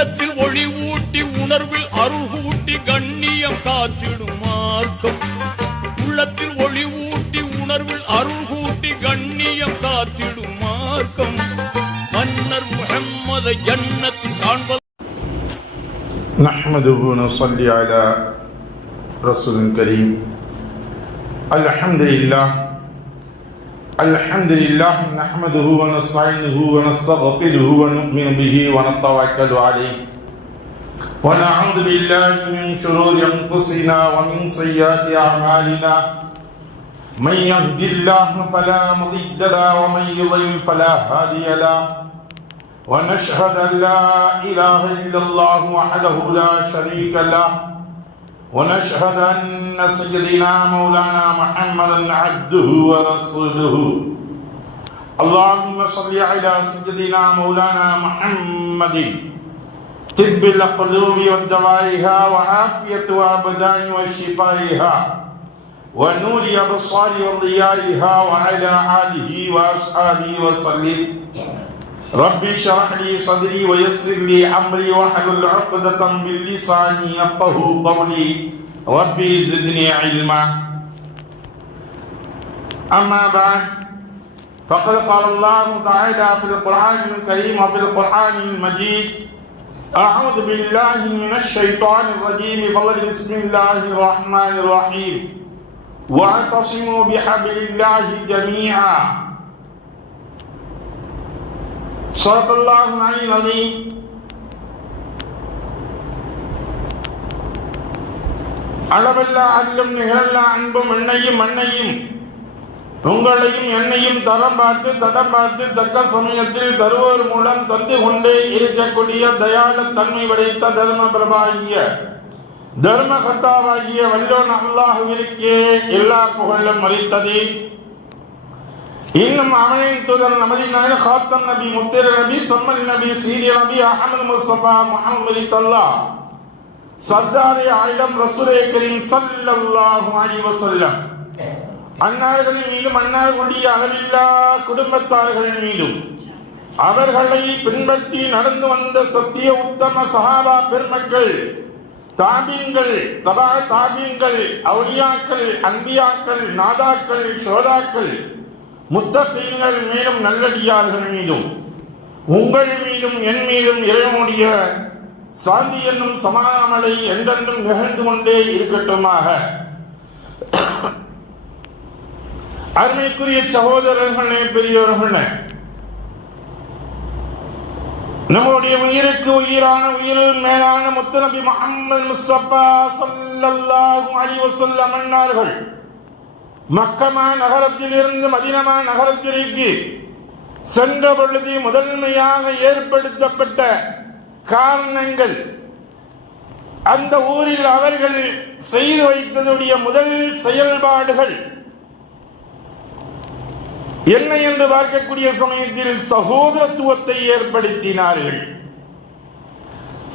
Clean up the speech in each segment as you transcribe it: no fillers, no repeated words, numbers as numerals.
உள்ளத்தில் ஒளி ஊட்டி உணர்வில் அருள் ஊட்டி கண்ணியம் காத்திடும் மார்க்கம். உள்ளத்தில் ஒளி ஊட்டி உணர்வில் அருள் ஊட்டி கண்ணியம் காத்திடும் மார்க்கம். மன்னர் முஹம்மதை ஜன்னத்தில் காண்பது. நஹ்மதுஹு வ நஸல்லி அலா ரசூலில் கரீம். அல்ஹம்துலில்லாஹ் நஹ்மதுஹு வ நஸ்தஈனுஹு வ நஸ்தக்ஃபிருஹு வ நு'மினு பிஹி வ நத்தவக்கலு அலைஹி வ நஅஊது பில்லாஹி மின் ஷுரூரி அன்ஃபுஸினா வ மின் ஸய்யிஆத்தி அஅமாலினா. மன் யஹ்தில்லாஹு ஃபலா முضில்ல லஹு வ மன் யுضلل ஃபலா ஹாதிய லஹு. ونشهد أن لا إله إلا الله وحده لا شريك له ونشهد أن سيدنا مولانا محمدا عبده ورسوله. اللهم صل على سيدنا مولانا محمد طب القلوب ودوائها وعافية الأبدان وشفائها ونور الأبصار وضيائها وعلى آله وأصحابه وسلم. رب اشرح لي صدري ويسر لي امري واحلل عقدة من لساني يفقهوا قولي ربي زدني علما. اما بعد فقد قال الله تعالى في القرآن الكريم وفي القرآن المجيد اعوذ بالله من الشيطان الرجيم بسم الله الرحمن الرحيم واعتصموا بحبل الله جميعا. صدق الله العلي العظيم. அளவல்லா அருளும் நிகழல்லா அன்பும் எண்ணையும் மண்ணையும் உங்களையும் என்னையும் தரம் பார்த்து தடம் பார்த்து தக்க சமயத்தில் தருவோர் மூலம் தந்து கொண்டே இருக்கக்கூடிய தயால தன்மை படைத்த தர்ம பிரபாகிய தர்மகர்த்தாவாகிய வல்லோன் அல்லாஹ்விற்கே எல்லா புகழும் அளித்தது. இன்னும் அவனின் தூதர் நமது நாயகம் காத்தம் நபி முத்திர நபி சம்மல் நபி சீரிய நபி அஹமது முஸ்தபா முஹம்மது தல்லா சர்தாரே ஆயிரம் ரசூலே கரீம் ஸல்லல்லாஹு அலைஹி வஸல்லம் அன்னார்களின் மீதும் அன்னார்களுடைய அளவில்லா குடும்பத்தார்களின் மீதும் அவர்களை பின்பற்றி நடந்து வந்த சத்திய உத்தம சஹாபா பெருமக்கள், தாபீன்கள், தபா தாபீன்கள், அவுலியாக்கள், அன்பியாக்கள், நாதாக்கள், ஷோதாக்கள், முத்தகீன்கள் மீதும் நல்லடியார்கள் மீதும் உங்கள் மீதும் என் மீதும் இறைவனுடைய சாந்தி என்னும் சமாதானமழை என்றென்றும் நிகழ்ந்து கொண்டே இருக்கட்டுமாக. அருமைக்குரிய சகோதரர்களே, பெரியோர்களே, நம்முடைய உயிருக்கு உயிரான உயிரில் மேலான முத்துநபி முஹம்மது முஸ்தபா ஸல்லல்லாஹு அலைஹி வஸல்லம் அன்னார்கள் மக்கமா நகரத்தில் இருந்து மதீனா நகரத்திற்கு சென்ற பொழுது முதன்மையாக ஏற்படுத்தப்பட்ட காரணங்கள், அந்த ஊரில் அவர்கள் செய்து வைத்ததுடைய முதல் செயல்பாடுகள் என்ன என்று பார்க்கக்கூடிய சமயத்தில் சகோதரத்துவத்தை ஏற்படுத்தினார்கள்.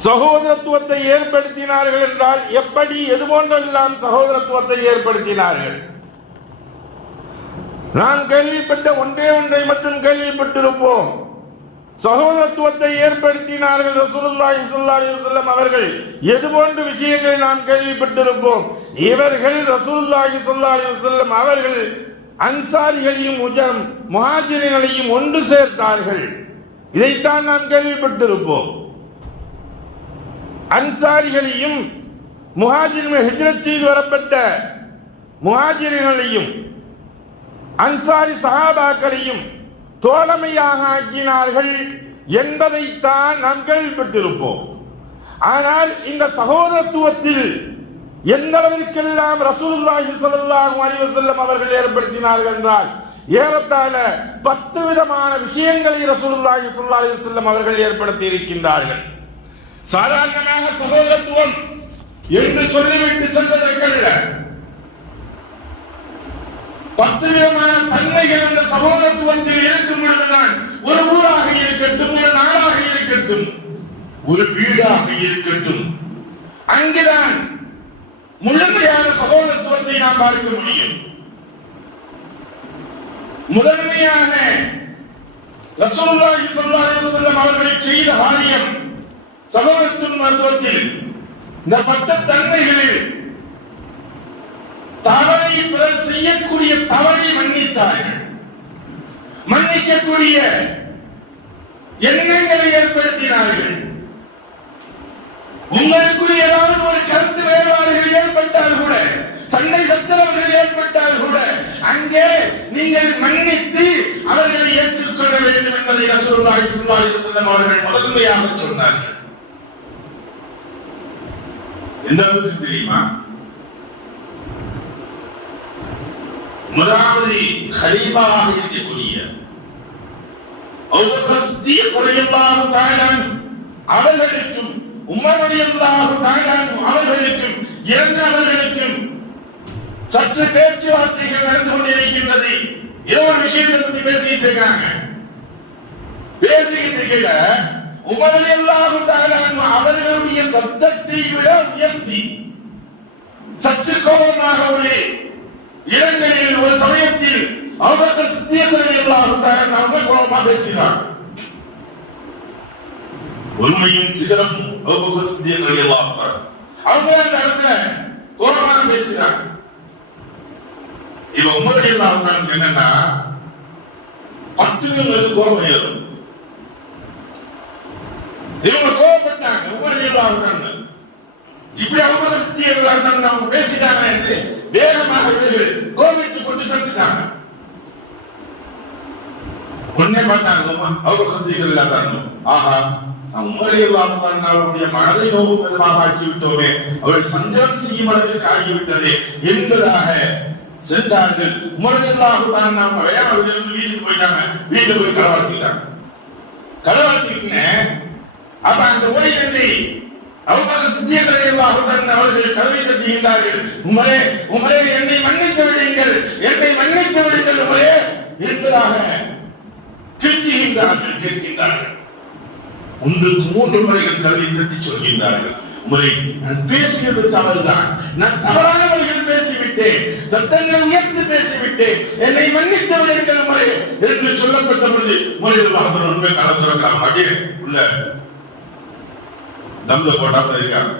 சகோதரத்துவத்தை ஏற்படுத்தினார்கள் என்றால் எப்படி, எது போன்றெல்லாம் சகோதரத்துவத்தை ஏற்படுத்தினார்கள்? நான் கேள்விப்பட்ட ஒன்றே ஒன்றை மட்டும் கேள்விப்பட்டிருப்போம். சகோதரத்துவத்தை ஏற்படுத்தினார்கள் ரசூலுல்லாஹி ஸல்லல்லாஹு அலைஹி வஸல்லம் அவர்கள். எது போன்ற விஷயங்களை நாம் கேள்விப்பட்டிருப்போம்? இவர்கள் ரசூலுல்லாஹி ஸல்லல்லாஹு அலைஹி வஸல்லம் அவர்கள் அன்சாரிகளையும் முஹாஜிர்களையும் ஒன்று சேர்த்தார்கள். இதைத்தான் நாம் கேள்விப்பட்டிருப்போம். அன்சாரிகளையும் முஹாஜிர்கள் ஹிஜ்ரத் செய்து வரப்பட்ட முஹாஜிர்களையும் அன்சாரி சஹாபாக்களையும் தோழமையாக ஆக்கினார்கள் என்பதைத்தான் நாம் கேள்விப்பட்டிருப்போம். ஆனால் இந்த சகோதரத்துவத்தில் எந்த அளவிற்கெல்லாம் ரசூலுல்லாஹி ஸல்லல்லாஹு அலைஹி வஸல்லம் அவர்கள் ஏற்படுத்தினார்கள் என்றால் ஏறத்தாழ 10 விதமான விஷயங்களை ரசூலுல்லாஹி ஸல்லல்லாஹு அலைஹி வஸல்லம் அவர்கள் ஏற்படுத்தி இருக்கின்றார்கள். சாதாரணமாக சகோதரத்துவம் என்று சொல்லிவிட்டு சென்றதற்கல்ல, 10 விதமான தன்மைகள் என்ற சகோதரத்துவத்தில் இருக்கும் பொழுதுதான் ஒரு ஊராக இருக்கட்டும், ஒரு நாடாக இருக்கட்டும், ஒரு வீடாக இருக்கட்டும், அங்குதான் முழுமையான சகோதரத்துவத்தை நாம் பார்க்க முடியும். முதன்மையாக ரசூலுல்லாஹி ஸல்லல்லாஹு அலைஹி வஸல்லம் அவர்கள் செய்த காரியம் சகோதரத்துவ மருத்துவத்தில் இந்த பட்டத்தன்மைகளில் தவறை பிறர் செய்யக்கூடிய தவறை மன்னித்தார்கள். மன்னிக்கக்கூடிய எண்ணங்களை ஏற்படுத்தினார்கள். உங்களுக்குரிய ஏதாவது ஒரு கருத்து வேறுபாடுகள் ஏற்பட்டால் கூட, சண்டை சச்சரவுகள் ஏற்பட்டால் கூட, அங்கே நீங்கள் மன்னித்து அவர்களை ஏற்றுக்கொள்ள வேண்டும் என்பதை ரசூலுல்லாஹி ஸல்லல்லாஹு அலைஹி வஸல்லம் அவர்கள் முதன்மையாக சொன்னார்கள். எந்த அளவுக்கு தெரியுமா? முதலாவது கலீஃபாவாக இருக்கக்கூடிய அபூபக்கர் சித்தீக் ரலியல்லாஹு தஆலா அவர்களுக்கும் உமர் ரலியல்லாஹு தஆலா அவர்களுக்கும் இரண்டாவர்களுக்கும் சற்று பேச்சுவார்த்தைகள் நடந்து கொண்டிருக்கின்றது. ஏதோ ஒரு விஷயத்தை பற்றி பேசிட்டு இருக்காங்க. பேசிக்கிட்டு இருக்க உமர் ரலியல்லாஹு தஆலா அவர்களுடைய சப்தத்தை விட உயர்த்தி சற்று கோபமாக ஒரு இலங்கையில் ஒரு சமயத்தில் அபூபக்கர் சித்தீக் ரலியல்லாஹு தஆலா அவங்க கோபமாக பேசினார். உண்மையின் சிகரம் அபூபக்கர் சித்தீக் ரலியல்லாஹு தஆலா அவங்க அந்த இடத்துல கோபமாக பேசினார். இவன் உமர் ரலியல்லாஹு தஆலா என்னன்னா 10 பேருக்கு கோபம் ஏறும். இவங்க கோபப்பட்டாங்க. உமர் ரலியல்லாஹு தஆலா இப்படி அபூபக்கர் சித்தீக் ரலியல்லாஹு தஆலா அவங்க பேசிட்டாங்க என்று வேகமாக இவர்கள் கோபித்துக் கொண்டு சென்றாங்க. உடனே பார்த்தாங்க அபூபக்கர் சித்தீக் ரலியல்லாஹு தஆலா, ஆஹா உமர் ரலியல்லாஹு தஆலா அவருடைய மனதை நோவும் விதமாக ஆக்கிவிட்டோமே, அவர்கள் சஞ்சலம் செய்யும் அளவிற்கு ஆகிவிட்டது என்பதாக சென்றார்கள். உமர் ரலியல்லாஹு தஆலா அவர்கள் வீட்டுக்கு போயிட்டாங்க. வீட்டுக்கு போய் கலவரச்சிட்டாங்க. கலவரச்சிக்கிட்டேன். அப்ப அந்த ஓய்வென்றி அபூபக்கர் சித்தீக் ரலியல்லாஹு தஆலா அவர்கள் கதவை தட்டுகின்றார்கள். உமரே உமரே என்னை மன்னித்து விடுங்கள், என்னை மன்னித்து விடுங்கள் உமரே என்பதாக கேட்கின்றார்கள். 3 முறைகள் கதவை தட்டி சொல்கின்றார்கள். உமரே நான் பேசியது தவறுதான், நான் தவறான வழியில் பேசிவிட்டேன், சத்தங்கள் உயர்த்து பேசிவிட்டேன், என்னை மன்னித்து விடுங்கள் உமரே என்று சொல்லப்பட்ட பொழுது உமர் ரலியல்லாஹு தஆலா உண்மை கலந்துரைக்கலாம் அப்படியே உள்ள தம்ல போட்டாப்ல இருக்காங்க.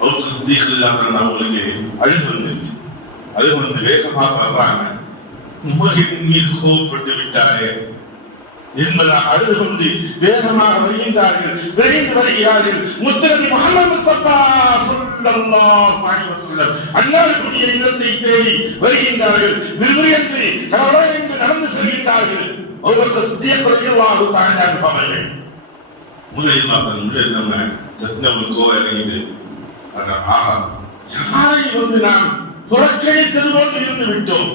அபூபக்கர் சித்தீக் ரலியல்லாஹு தஆலா அவங்களுக்கு அழுது வந்துருச்சு. அது வந்து வேகமாக வர்றாங்க. உமரின் மீது கோபப்பட்டு விட்டாரே என்பதாக அழுது கொண்டு வேகமாக வருகின்றார்கள். விரைந்து வருகிறார்கள். முத்தநபி முஹம்மது முஸ்தபா ஸல்லல்லாஹு அலைஹி வஸல்லம் அன்னாருடைய இல்லத்தை தேடி வருகின்றார்கள். விரும்பி கடவுளை நடந்து செல்கின்றார்கள். அபூபக்கர் சித்தீக் ரலியல்லாஹு தஆலா அவர்கள் யாரை வந்து நாம் புறக்கணித்தது போன்று இருந்து விட்டோம்,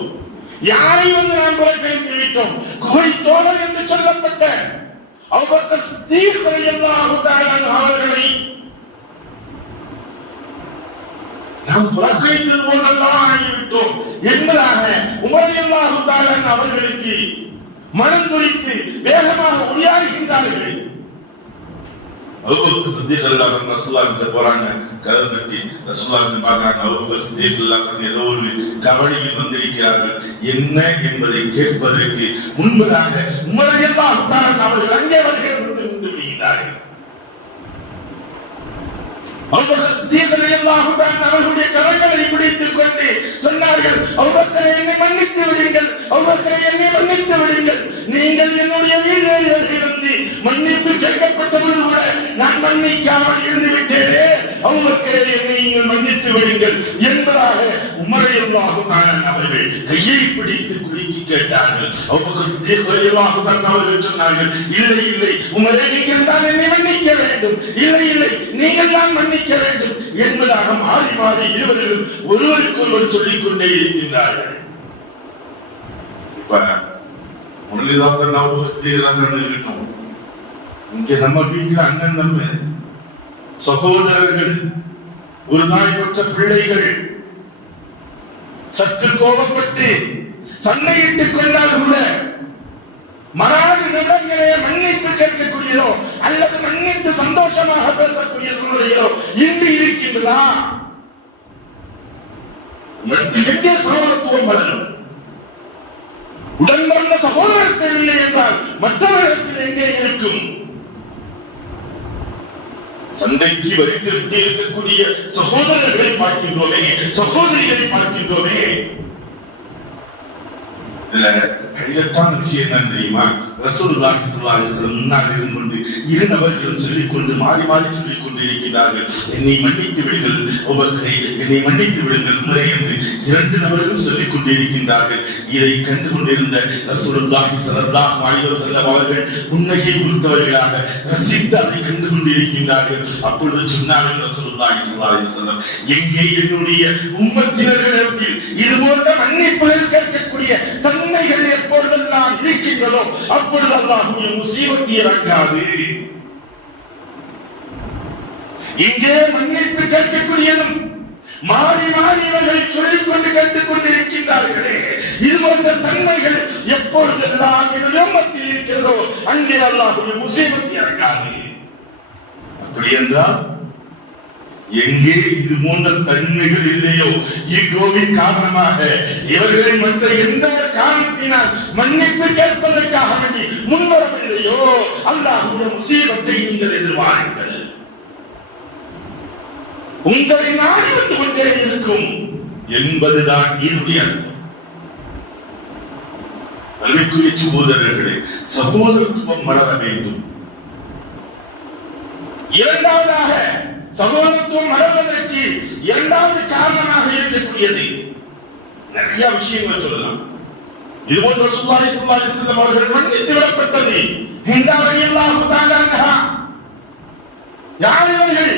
யாரை வந்து நாம் புறக்கணித்து விட்டோம். குகை தோழர் என்று சொல்லப்பட்ட அபூபக்கர் சித்தீக் ரலியல்லாஹு தஆலா அவர்களை நாம் புறக்கணித்தது போன்றெல்லாம் ஆகிவிட்டோம் என்பதாக உமர் ரலியல்லாஹு தஆலா அவர்களுக்கு மனம் துடித்து வேகமாக உரையாடுகின்றார்கள். அபூபக்கர் சித்தீக் ரலியல்லாஹு அன்ஹு ரசூலுல்லாஹ் கிட்ட போறாங்க. கதவை தட்டி ரசூலுல்லாஹ் கிட்ட பார்க்கறாங்க. அபூபக்கர் சித்தீக் ரலியல்லாஹு அன்ஹு ஏதோ ஒரு கவலையில் வந்திருக்கிறார்கள். என்ன என்பதை கேட்பதற்கு முன்பதாக உமர் ரலியல்லாஹு தஆலா அவர்கள் அங்கே வருகிறது விடுகிறார்கள். அபூபக்கர் சித்தீக் ரலியல்லாஹு தஆலா அவர்களுடைய கரங்களை பிடித்துக் கொண்டு சொன்னார்கள், அபூபக்கர் என்னை மன்னித்து விடுங்கள், அபூபக்கர் என்னை மன்னித்து விடுங்கள். நீங்கள் என்னுடைய வீட்டில் இருந்து மன்னிப்பு கேட்கப்பட்டபோது கூட நான் மன்னிக்காமல் இருந்து விட்டேனே, அபூபக்கர் என்னை நீங்கள் மன்னித்து விடுங்கள் என்பதாக உமர் ரலியல்லாஹு தஆலா அவர்கள் கையை பிடித்து குலுக்கி கேட்டார்கள். அபூபக்கர் சித்தீக் ரலியல்லாஹு தஆலா அவர்கள் சொன்னார்கள், இல்லை இல்லை உமரே, நீங்கள் தான் என்னை மன்னிக்க வேண்டும், இல்லை இல்லை நீங்கள் தான் மன்னிக்க வேண்டும் என்பதாக மாறி மாறி இருவர்களும் ஒருவருக்கு ஒருவர் சொல்லிக் கொண்டே இருக்கின்றார்கள். இப்ப முரளிதாசன் இருக்கட்டும், இங்க நம்ம வீட்டில் அண்ணன் தம்பி சகோதரர்கள், ஒரு நாய் பெற்ற பிள்ளைகள் சற்று கோபப்பட்டு சண்டையிட்டுக் கொண்டால் கூட மறாது நிலங்களே மன்னிப்பு கேட்கக்கூடியதோ அல்லது மன்னித்து சந்தோஷமாக பேசக்கூடிய சூழ்நிலையோ இன்று இருக்கின்றதா? எங்கே சகோதரத்துவம் வளரும்? உடன்பிறந்த சகோதரத்தில் இல்லை என்றால் மற்றவர்களிடத்தில் எங்கே இருக்கும்? சந்தைக்கு வரிந்து இருக்கக்கூடிய சகோதரர்களை பார்க்கின்றோமே, சகோதரிகளை பார்க்கின்றோமே. இதுல கையிலட்டான விஷயம் என்ன தெரியுமா? ரசூலுல்லாஹி ஸல்லல்லாஹு அலைஹி வஸல்லம் முன்னால் இருந்து கொண்டு இரு நபர்களும் சொல்லிக் கொண்டு மாறி மாறி சொல்லிக் கொண்டு இருக்கிறார்கள். என்னை மன்னித்து விடுங்கள் உபகரை, என்னை மன்னித்து விடுங்கள் உமரே என்று இரண்டு நபர்களும் சொல்லிக் கொண்டிருக்கின்றார்கள். இதை கண்டு கொண்டிருந்த ரசூலுல்லாஹி ஸல்லல்லாஹு அலைஹி வஸல்லம் அவர்கள் புன்னகை கொடுத்தவர்களாக ரசித்து அதை கண்டு கொண்டிருக்கின்றார்கள். அப்பொழுது சொன்னார்கள் ரசூலுல்லாஹி ஸல்லல்லாஹு அலைஹி வஸல்லம், எங்கே என்னுடைய உம்மத்தினர்களிடத்தில் இது போன்ற மன்னிப்புகள் கேட்கக்கூடிய தன்மைகள் எப்பொழுதெல்லாம் இருக்கின்றதோ அப்பொழுது அல்லாஹ்வுடைய முசீபத் இறங்காது. இங்கே மன்னிப்பு கேட்கக்கூடியதும் மாறி மாறி இவர்கள் சொல்லிக் கொண்டு கேட்டுக் கொண்டிருக்கின்றார்களே, இது போன்ற தன்மைகள் எப்பொழுதெல்லாம் என்னுடைய உம்மத்தில் இருக்கிறதோ அங்கே அல்லாஹ்வுடைய முசீபத் இறங்காது. அப்படி என்றால் எங்கே இது போன்ற தன்மைகள் இல்லையோ, ஈகோவின் காரணமாக இவர்களை மற்ற எந்த காரணத்தினால் மன்னிப்பு கேட்பதற்காக வேண்டி முன்வரவில்லையோ அல்லாஹ்வுடைய முசீபத்தை நீங்கள் எதிர்பாருங்கள். உங்களை நாடி வந்து கொண்டே இருக்கும் என்பதுதான் இதனுடைய அர்த்தம். அன்பிற்குரிய சகோதரர்களே, சகோதரத்துவம் வளர வேண்டும். இரண்டாவதாக சகோதரத்துவம் வளர்வதற்கு இரண்டாவது காரணமாக இருக்கக்கூடியது நிறைய விஷயங்கள் சொல்லலாம். இது போன்ற ரசூலுல்லாஹி ஸல்லல்லாஹு அலைஹி வஸல்லம் அவர்கள் மன்னித்து விடப்பட்டது. ஹிந்தா ரலியல்லாஹு தஆலா அன்ஹா யார் இவர்கள்?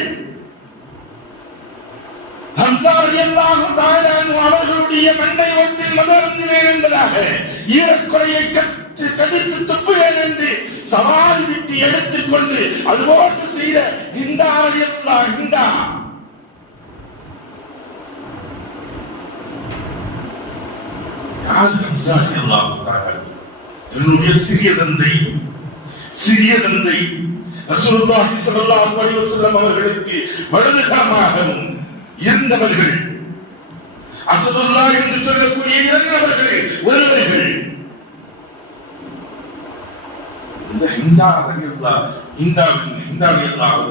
ஹம்ஸா ரலியல்லாஹு தஆலா அன்ஹு அவர்களுடைய மண்டை ஒட்டில் மதரந்தினேன் என்பதாக ஈரக்குறையை கடித்து துப்புவேன் என்று சவால் விட்டு எடுத்துக்கொண்டு அதுபோன்று செய்த ஹிந்தா ரலியல்லாஹு ஹிந்தா யார்? ஹம்ஸா ரலியல்லாஹு தஆலா என்னுடைய சிறிய தந்தை ரசூலுல்லாஹி ஸல்லல்லாஹு அலைஹி வஸல்லம் அவர்களுக்கு வலதுகரமாகவும் இருந்தவர்கள். அஸதுல்லாஹ் என்று சொல்லக்கூடிய இரண்டவர்கள் ஒருவர்கள். இந்த ஹிந்தா ரலியல்லாஹு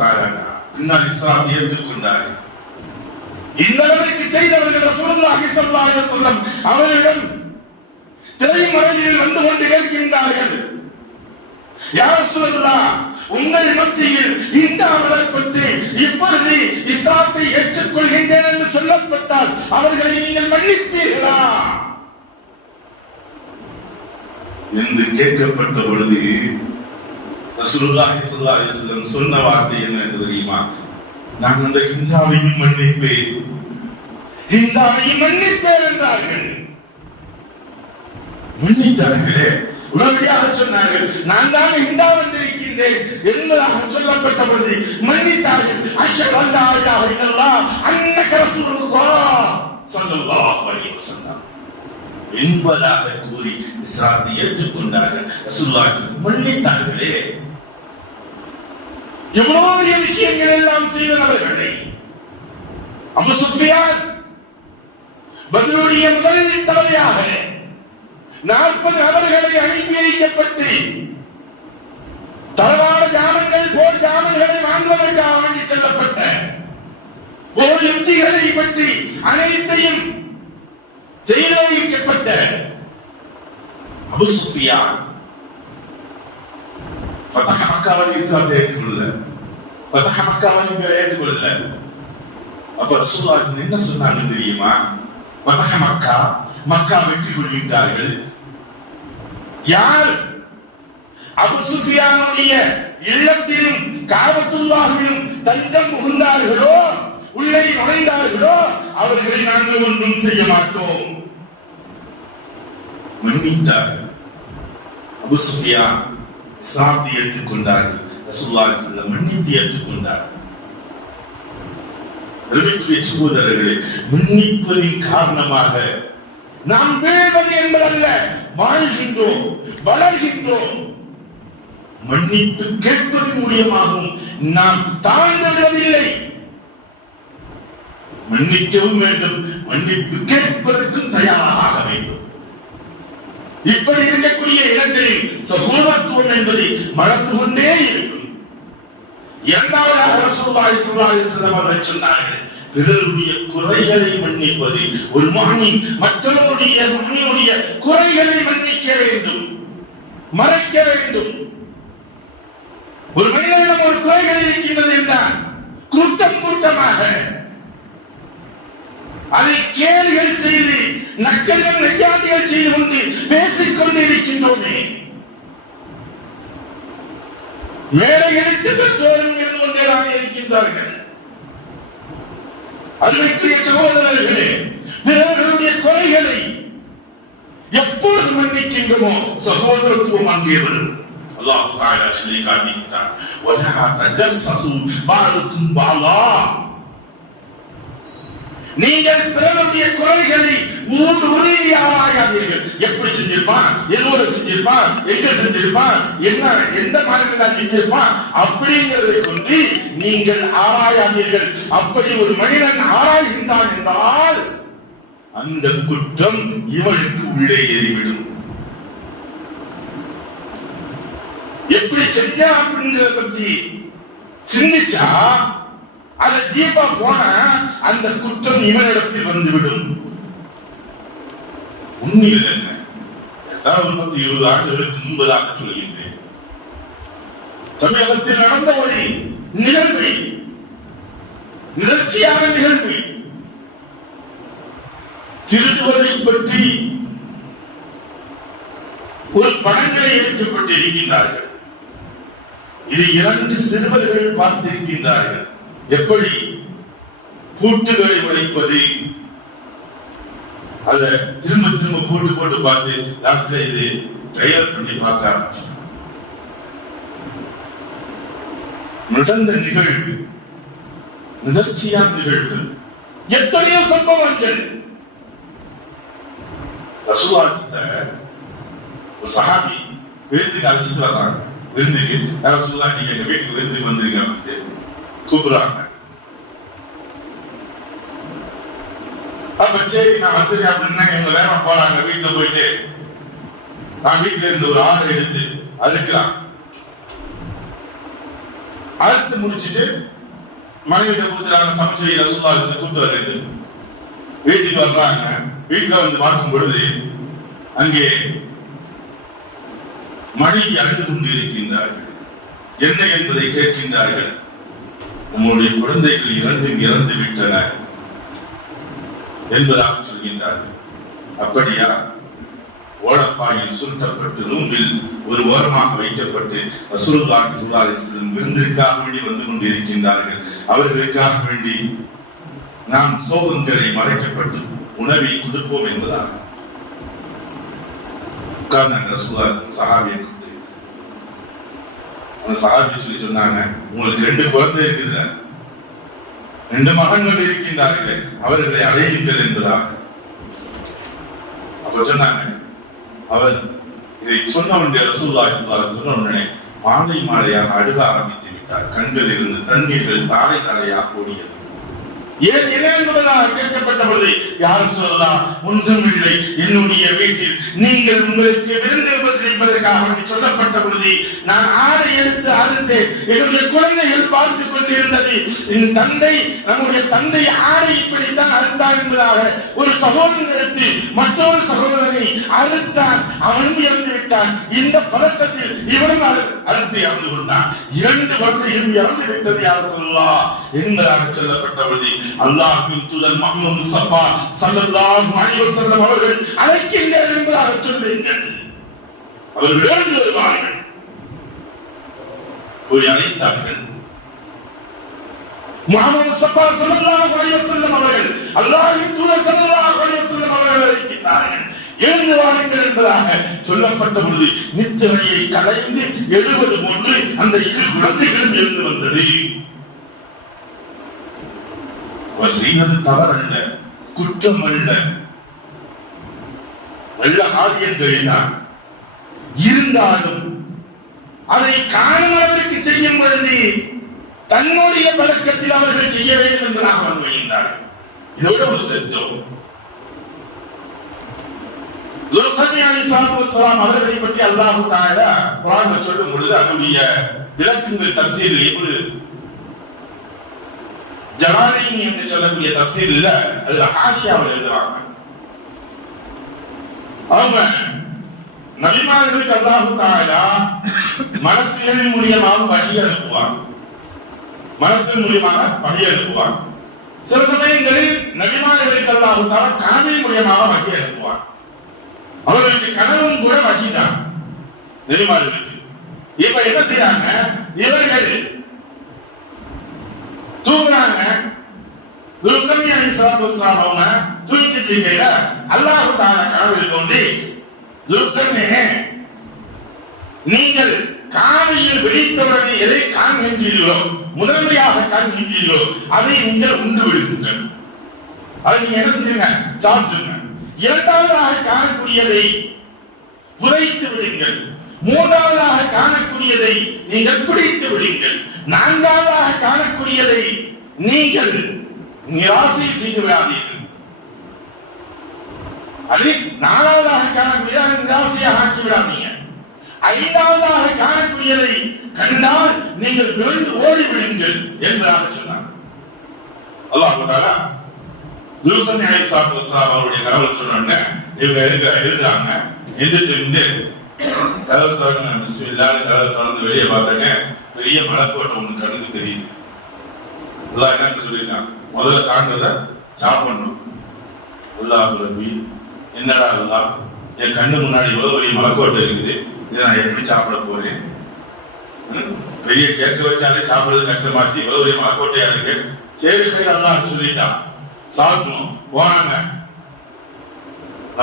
தஆலா பின்னால் இஸ்லாத்தை ஏற்றுக்கொண்டார்கள். இந்த அளவிற்கு செய்தவர்கள் ரசூலுல்லாஹி ஸல்லல்லாஹு அலைஹி வஸல்லம் அவர்களிடம் திரைமறையில் வந்து கொண்டு கேட்கின்றார்கள், யா ரசூலுல்லாஹ், உங்கள் மத்தியில் இந்த அவரை பற்றி இப்பொழுது இஸ்லாத்தை ஏற்றுக்கொள்கின்றேன் என்று சொல்லப்பட்டால் அவர்களை நீங்கள் மன்னிப்பீர்களா என்று கேட்கப்பட்ட பொழுது ரசூலுல்லாஹி ஸல்லல்லாஹு அலைஹி வஸல்லம் சொன்ன வார்த்தை என்ன என்று தெரியுமா? நான் அந்த ஹிந்தாவையும் மன்னிப்பேன் என்றார்கள். மன்னித்தார்களே, உடனடியாக சொன்னார்கள், நான் தான் ஹிந்தா வந்திருக்கின்றேன் என்பதாக சொல்லப்பட்ட பொழுது மன்னித்தார்கள். அஷ்ஹது அல்லா இலாஹா இல்லல்லாஹ் அன்னக ரசூலுல்லாஹ் ஸல்லல்லாஹு அலைஹி வஸல்லம் என்பதாக கூறி இஸ்லாத்தை ஏற்றுக்கொண்டார்கள். ரசூலுல்லாஹி மன்னித்தார்களே. எவ்வளவு விஷயங்கள் எல்லாம் செய்தவர்களை அபூ சுஃபியான் பத்ருடைய முதல் தலையாக 40 நபர்களை அனுப்பி வைக்கப்பட்டு தளவாட ஜாமங்கள் போர் ஜாமங்களை வாங்குவதற்காக வேண்டி செல்லப்பட்ட போர் யுக்திகளை பற்றி அனைத்தையும் செய்து வைக்கப்பட்ட அபூ சுஃபியான் ஃபதஹ மக்காவை இஸ்லாத்தை ஏற்றுக்கொள்ள அப்ப ரசூலுல்லாஹி என்ன சொன்னாங்க தெரியுமா? ஃபதஹ மக்கா வெற்றி கொள்கின்றார்கள். யார் அபூ சுஃபியானுடைய இல்லத்திலும் காபத்துல்லாஹிலும் தஞ்சம் புகுந்தார்களோ, உள்ளே நுழைந்தார்களோ, அவர்களை நாங்கள் ஒன்றும் செய்ய மாட்டோம். மன்னித்தார்கள். அபூ சுஃபியான் இஸ்லாத்தை ஏற்றுக்கொண்டார்கள். ரசூலுல்லாஹி ஸல்லல்லாஹு அலைஹி வஸல்லம் மன்னித்து ஏற்றுக்கொண்டார்கள். அருமைக்குரிய சகோதரர்களே, மன்னிப்பதின் காரணமாக நாம் வீழ்வது என்பதல்ல, வாழ்கின்றோம், வளர்கின்றோம். மன்னிப்பு கேட்பதன் மூலியமாகவும் நாம் தாழ்ந்ததில்லை. மன்னிக்கவும் வேண்டும், மன்னிப்பு கேட்பதற்கும் தயாராக வேண்டும். இப்படி இருக்கக்கூடிய இடங்களில் சகோதரத்துவம் என்பது வளர்ந்து கொண்டே இருக்கும். இரண்டாவதாக ரசூலுல்லாஹி ஸல்லல்லாஹு அலைஹி வஸல்லம் அவர்கள் சொன்னார்கள், பிறருடைய குறைகளை மன்னிப்பது. ஒரு முஃமின் மற்றவருடைய முஃமினுடைய குறைகளை மன்னிக்க வேண்டும், மறைக்க வேண்டும். ஒரு மனிதனிடம் ஒரு குறைகள் இருக்கின்றது என்றால் கூட்டம் கூட்டமாக அதை கேள்விகள் செய்து நக்கல்கள் நெய்யாண்டிகள் செய்து கொண்டு பேசிக் கொண்டு இருக்கின்றோமே, மேடைகளுக்கு பேசுவோரும் இருந்து கொண்டேதான் இருக்கின்றார்கள். அதற்குரிய சகோதரர்களே, பிறர்களுடைய குறைகளை எப்போது மன்னிக்கின்றோமோ சகோதரத்துவம் அங்கே வரும். அல்லாஹ் தஆலா சொல்லி காட்டுகிறான், வலா தஜஸ்ஸஸு பஅதுக்கும் பஅலா. நீங்கள் பிறருடைய குறைகளை மூன்று உறுதி ஆராயாதீர்கள். எப்படி செஞ்சிருப்பான், எதுவரை செஞ்சிருப்பான், எங்க செஞ்சிருப்பான், என்ன எந்த மாதிரி தான் செஞ்சிருப்பான் அப்படிங்கிறதை கொண்டு நீங்கள் ஆராயாதீர்கள். அப்படி ஒரு மனிதன் ஆராய்கின்றான் என்றால் அந்த குற்றம் இவனுக்கு உள்ளே ஏறிவிடும். எப்படி செஞ்சா அப்படிங்கிறத பத்தி சிந்திச்சா அதை டீப்பா போன அந்த குற்றம் இவனிடத்தில் வந்துவிடும். உண்மையில் என்ன, 20 ஆண்டுகளுக்கு முன்பதாக சொல்கின்றேன், தமிழகத்தில் நடந்த ஒரு நிகழ்வு, நிகழ்ச்சியான நிகழ்வு, திருடுவதை பற்றி ஒரு படங்களை எடுக்கப்பட்டு இருக்கின்றார்கள். இது 2 சிறுவர்கள் பார்த்திருக்கின்றார்கள். எப்படி பூட்டுகளை உடைப்பது, அதை திரும்ப திரும்ப போட்டு பார்த்து லாஸ்ட்ல இது ட்ரையல் பண்ணி பார்க்க ஆரம்பிச்சாங்க. நடந்த நிகழ்வு, நிகழ்ச்சியான நிகழ்வுகள், எத்தனையோ சம்பவங்கள். ரசூலுல்லாஹ் ஒரு சஹாபி விருந்துக்கு அழைச்சிட்டு வர்றாங்க. விருந்துக்கு ரசூலுல்லாஹ் நீங்க எங்க வீட்டுக்கு விருந்துக்கு வந்திருக்கீங்க அப்படின்ட்டு கூப்பிடுறாங்க. அப்ப சரி நான் வந்துருக்கேன் அப்படின்னா எங்க வேகம் போறாங்க. வீட்டுல போயிட்டு நான் வீட்டுல இருந்து ஒரு ஆடை எடுத்து அறுக்கலாம். அறுத்து முடிச்சுட்டு மனைவிட்ட கொடுத்துறாங்க, சமைச்சு ரசூலுல்லாஹ் இருந்து கூப்பிட்டு வருது. வீட்டுக்கு வர்றாங்க. வீட்டுல வந்து பார்க்கும் பொழுது அங்கே மனைவி அழுது கொண்டு இருக்கின்றார்கள். என்ன என்பதை கேட்கின்றார்கள். உங்களுடைய குழந்தைகள் 2 இறந்து விட்டன என்பதாக சொல்கின்றார்கள். அப்படியா? ஓடப்பாயில் சுருட்டப்பட்டு ரூமில் ஒரு ஓரமாக வைக்கப்பட்டு ரசூலுல்லாஹி ஸல்லல்லாஹு அலைஹி வஸல்லம் விருந்திற்காக வேண்டி வந்து கொண்டிருக்கின்றார்கள். அவர்களுக்காக வேண்டி நாம் சோகங்களை மறைக்கப்பட்டு உணவை கொடுப்போம் என்பதாக உட்கார்ந்தாங்க. ரசூலுல்லாஹ் சஹாபியை கூப்பிட்டு அந்த சஹாபி சொல்லி சொன்னாங்க, உங்களுக்கு 2 குழந்தை இருக்குதுல, 2 மகன்கள் இருக்கின்றார்களே, அவர்களை அடையுங்கள் என்பதாக. அப்ப சொன்னாங்க, அவர் இதை சொன்ன உடனே ரசூலுல்லாஹி ஸல்லல்லாஹு அலைஹி வஸல்லம் சொன்ன உடனே மாலை மாலையாக அழுக ஆரம்பித்து விட்டார். கண்களில் இருந்து தண்ணீர்கள் தாரை தாரையாக ஓடியது. ஏன் என்பதாக கேட்கப்பட்ட பொழுது யார் சொல்லலாம், ஒன்றுமில்லை, என்னுடைய வீட்டில் நீங்கள் உங்களுக்கு விருந்து உபசரிப்பதற்காக சொல்லப்பட்ட பொழுது நான் ஆடை எடுத்து அறுத்தேன். என்னுடைய குழந்தைகள் பார்த்துக் கொண்டிருந்தது. என் தந்தை, நம்முடைய தந்தை ஆடை இப்படித்தான் அறுத்தான் என்பதாக ஒரு சகோதரன் எடுத்து மற்றொரு சகோதரனை அறுத்தான். அவனும் இறந்து விட்டான். இந்த பழக்கத்தில் இவனும் அறுத்து இறந்து கொண்டான். 2 குழந்தைகளும் இறந்து விட்டது யார் சொல்லலாம் என்பதாக சொல்லப்பட்ட பொழுது அல்லாஹ்வின் தூதர் முஹம்மது முஸ்தபா ஸல்லல்லாஹு அலைஹி வஸல்லம் அவர்கள் அழைக்கின்றார்கள் என்பதாக சொல்லுங்கள். அவர்கள் எழுந்து வருவார்கள். போய் அழைத்தார்கள். முஹம்மது முஸ்தபா ஸல்லல்லாஹு அலைஹி வஸல்லம் அவர்கள் அல்லாஹ்வின் தூதர் ஸல்லல்லாஹு அலைஹி வஸல்லம் அவர்கள் அழைக்கின்றார்கள். எழுந்து வாருங்கள் என்பதாக சொல்லப்பட்ட பொழுது நித்திரையை களைந்து எழுவது போன்று அந்த 2 குழந்தைகளும் எழுந்து வந்தது. செய்வது தவறல்ல, குற்றம் அல்ல, நல்ல காரியங்கள் தான். இருந்தாலும் அதை காணுவதற்கு செய்யும் பொழுது தன்னுடைய பழக்கத்தில் அவர்கள் செய்ய வேண்டும் என்பதாக வந்து வருகின்றார்கள். இதோட ஒரு சத்தம் அவர்களை பற்றி அல்லாஹ் தஆலா குர்ஆன்ல சொல்லும் பொழுது அதனுடைய விளக்கங்கள் தஃசீரில் எப்படி ஜலாலைனி என்று சொல்லக்கூடிய தஃசீர்ல அதுல ஹாஷியாவில் எழுதுறாங்க. அவங்க நபிமார்களுக்கு அல்லாஹ் தஆலா மலக்குகள் மூலமாக வஹி அனுப்புவார். மலக்குகள் மூலமாக வஹி அனுப்புவார். சில சமயங்களில் நபிமார்களுக்கு அல்லாஹ் தஆலா கனவின் மூலமாக வஹி அனுப்புவார். அவர்களுக்கு கனவும் கூட வஹி தான் நபிமார்களுக்கு. இப்ப என்ன செய்யறாங்க, இவர்கள் தூங்குறாங்க. துல்கர்னி அலைஹிஸ்ஸலாத்து வஸ்ஸலாம் அவங்க தூங்கிட்டு இருக்கையில அல்லாஹ் தஆலா கனவில் தோன்றி, துல்கர்னே, நீங்கள் காலையில் வெடித்தவுடனே எதை காண்கின்றீர்களோ, முதன்மையாக காண்கின்றீர்களோ அதை நீங்கள் உண்டு விடுங்கள். அதை நீங்க என்ன செஞ்சீங்க, சாப்பிட்டுங்க. இரண்டாவதாக காணக்கூடியதை புதைத்து விடுங்கள். மூன்றாவதாக காணக்கூடியதை நீங்கள் குடித்து விடுங்கள். நான்காவதாக காணக்கூடியதை நீங்கள் நிராசை செய்து விடாதீர்கள். அது நாலாவதாக காணக்கூடியதை நிராசையாக ஆக்கி விடாதீங்க. ஐந்தாவதாக காணக்கூடியதை கண்டால் நீங்கள் விழுந்து ஓடி விடுங்கள் என்பதாக சொன்னார். அல்லாஹ் தஆலா துல்கர்னி அலைஹிஸ்ஸலாத்து வஸ்ஸலாம் அவருடைய கனவுல சொன்ன இவங்க எழுதுறாங்க. எந்திரிச்சு கதவு திறந்து பிஸ்மில்லாஹ் கதவு திறந்து வெளியே பார்த்தேங்க, பெரிய மலைக்கோட்டை ஒண்ணு கண்ணுக்கு தெரியுது. அல்லாஹ் என்ன சொல்லிட்டான், முதல்ல காண்றத சாப்பிடணும். அல்லாஹ் ரப்பி, என்னடா அல்லாஹ், என் கண்ணு முன்னாடி இவ்வளவு பெரிய மலைக்கோட்டை இருக்குது, இதை நான் எப்படி சாப்பிட போறேன்? பெரிய கேட்க வச்சாலே சாப்பிடுறது கஷ்டமாச்சு, இவ்வளவு பெரிய மலைக்கோட்டையா இருக்கு. சரி சரி அல்லாஹ் சொல்லிட்டான், சாப்பிடணும். போனாங்க,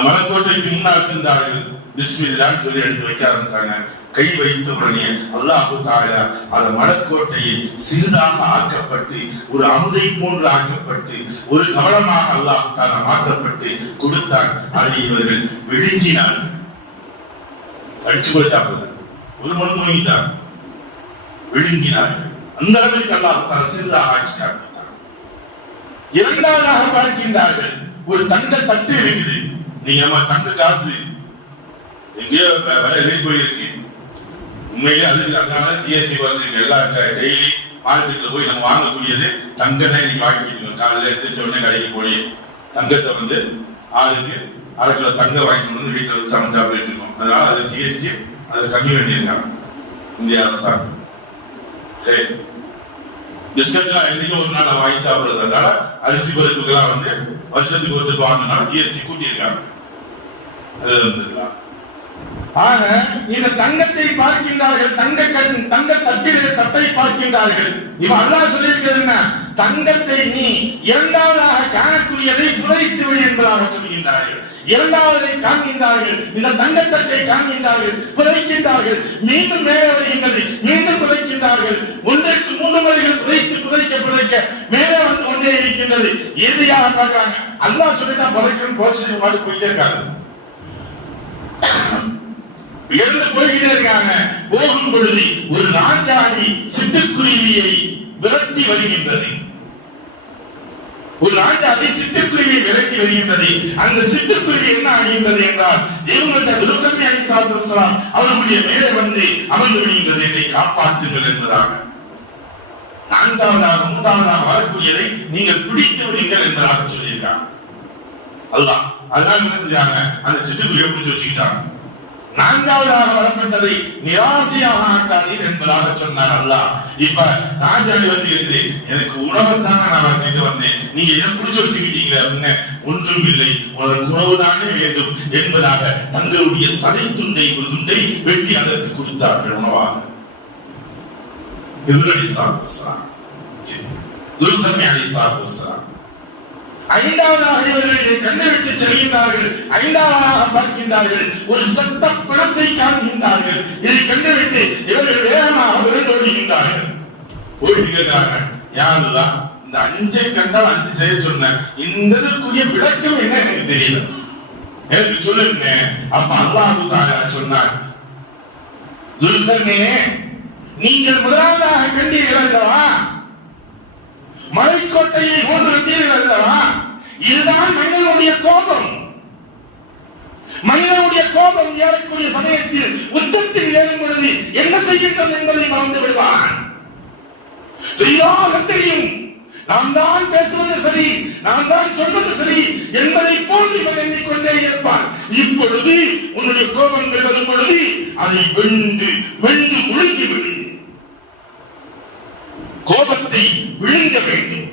மலைக்கோட்டைக்கு முன்னால் சென்றார்கள். பிஸ்மில்லாஹ் சொல்லி எடுத்து வைக்க ஆரம்பிச்சாங்க. கை வைத்த உடனே அல்லாஹ் தஆலா அந்த மலைக்கோட்டையை சிறிதாக ஆக்கப்பட்டு, ஒரு அமுதை போன்று ஆக்கப்பட்டு, ஒரு கவளமாக அல்லாஹ் தஆலா மாற்றப்பட்டு கொடுத்தான். அதை இவர்கள் விழுங்கினார்கள். அடிச்சு கூட சாப்பிடல, ஒரு மணி முழுங்கிட்டார், விழுங்கினார்கள். அந்த அளவுக்கு அல்லாஹ் தஆலா சிறிதாக ஆக்கி காண்பித்தார். இரண்டாவதாக பார்க்கின்றார்கள், ஒரு தங்க தட்டு இருக்குது. நீங்க தங்க காசு எங்கேயோ விலை போயிருக்கு. உண்மையிலே அதுக்கு அதனால ஜிஎஸ்டி வச்சிருக்கு. எல்லா டெய்லி மார்க்கெட்ல போய் நம்ம வாங்கக்கூடியது தங்கம் தான் இன்னைக்கு வாங்கிட்டு. காலையில எந்திரிச்ச உடனே கடைக்கு போய் தங்கத்தை ஆளுக்கு அரை கிலோ தங்கம் வாங்கிட்டு வந்து வீட்டில் வச்சு சமைச்சா போயிட்டு இருக்கோம். அதனால அது ஜிஎஸ்டி அது கம்மி பண்ணியிருக்காங்க இந்திய அரசாங்கம். சரி, பிஸ்கட்லாம் என்னைக்கும் ஒரு நாள் வாங்கி சாப்பிடுறது. அதனால அரிசி பருப்புக்கெல்லாம் வருஷத்துக்கு ஒருத்தர் வாங்கினால ஜிஎஸ்டி கூட்டியிருக்காங்க. அது வந்துருக்கலாம். ஆக இந்த தங்கத்தை பார்க்கின்றார்கள், தங்க தட்டிலே தட்டை பார்க்கின்றார்கள். இவன் அல்லாஹ் சொல்லியிருக்கிறது என்ன, தங்கத்தை நீ இரண்டாவதாக காணக்கூடியதை புதைத்து விடு என்பதாக சொல்கின்றார்கள். இரண்டாவதை காண்கின்றார்கள், இந்த தங்கத்தட்டை காண்கின்றார்கள், புதைக்கின்றார்கள். மீண்டும் மேலே வருகின்றது, மீண்டும் புதைக்கின்றார்கள். ஒன்றைக்கு மூன்று முறைகள் புதைக்க மேலே வந்து கொண்டே இருக்கின்றது. இறுதியாக பார்க்கிறாங்க, அல்லாஹ் சொல்லிட்டா புதைக்கணும் போச்சு மாதிரி போயிட்டே இருக்காங்க. எழுந்து போய்கிட்டே இருக்காங்க. போகும் பொழுது ஒரு ராஜாணி சிட்டுக்குருவியை விரட்டி வருகின்றது. ஒரு ராஜாணி சிட்டுக்குருவியை விரட்டி வருகின்றது. அந்த சிட்டுக்குருவி என்ன ஆகின்றது என்றால், இவங்கள்ட்ட துல்கர்னி அலைஹிஸ்ஸலாத்து வஸ்ஸலாம் அவர்களுடைய மேலே வந்து அமர்ந்து விடுகின்றது. என்னை காப்பாற்றுங்கள் என்பதாக. நான்காவதாக மூன்றாவதாக வரக்கூடியதை நீங்கள் பிடித்து விடுங்கள் என்பதாக சொல்லியிருக்காங்க அல்லாஹ். அதனால என்ன செஞ்சாங்க, அந்த சிட்டுக்குருவியை பிடிச்சு வச்சுக்கிட்டாங்க. நான்காவதாக வரப்பட்டதை நிராசையாக ஆக்காதீர் என்பதாக சொன்னார் அல்லாஹ். இப்ப ராஜாணி இருக்குது, எனக்கு உணவுத்தானே நான் வாங்கிட்டு வந்தேன், நீங்க இதை பிடிச்சு வச்சுக்கிட்டீங்க அப்படின்னு. ஒன்றும் இல்லை, உனக்கு உணவு தானே வேண்டும் என்பதாக தங்களுடைய சதை துண்டை ஒரு துண்டை வெட்டி அதற்கு கொடுத்தார்கள் உணவாக. துல்கர்னி அலைஹிஸ்ஸலாத்து வஸ்ஸலாம் ஐந்தாவதாக இவர்களை கண்டுவிட்டு செல்கின்றார்கள். ஐந்தாவதாக பார்க்கின்றார்கள், ஒரு சத்த பணத்தை காண்கின்றார்கள். இதை கண்டுவிட்டு இவர்கள் வேகமாக விரண்டோடுகின்றார்கள். போயிட்டு கேட்கிறாங்க, யாருதான் இந்த அஞ்சை கண்டால் 5 செய்ய சொன்ன, இந்த விளக்கம் என்ன எனக்கு தெரியல, எனக்கு சொல்லுங்க. அப்ப அல்லாஹ் தஆலா சொன்னார், துல்கர்னே, நீங்கள் முதலாவதாக கண்டீர்கள் அல்லவா, மலைக்கோட்டையை கொண்டு வந்தீர்கள் அல்லவா, இதுதான் மனிதனுடைய கோபம். மனிதனுடைய கோபம் ஏறக்கூடிய சமயத்தில் உச்சத்தில் ஏறும் பொழுது என்ன செய்கின்றோம் என்பதை மறந்து விடுவான். தெரியும் நாம் தான் பேசுவது சரி, நாம் தான் சொல்வது சரி என்பதை போன்று இவன் எண்ணிக்கொண்டே இருப்பான். இப்பொழுது உன்னுடைய கோபங்கள் வரும் பொழுது அதை வெண்டு முழுங்கிவிடு. கோபத்தை விழுங்க வேண்டும்.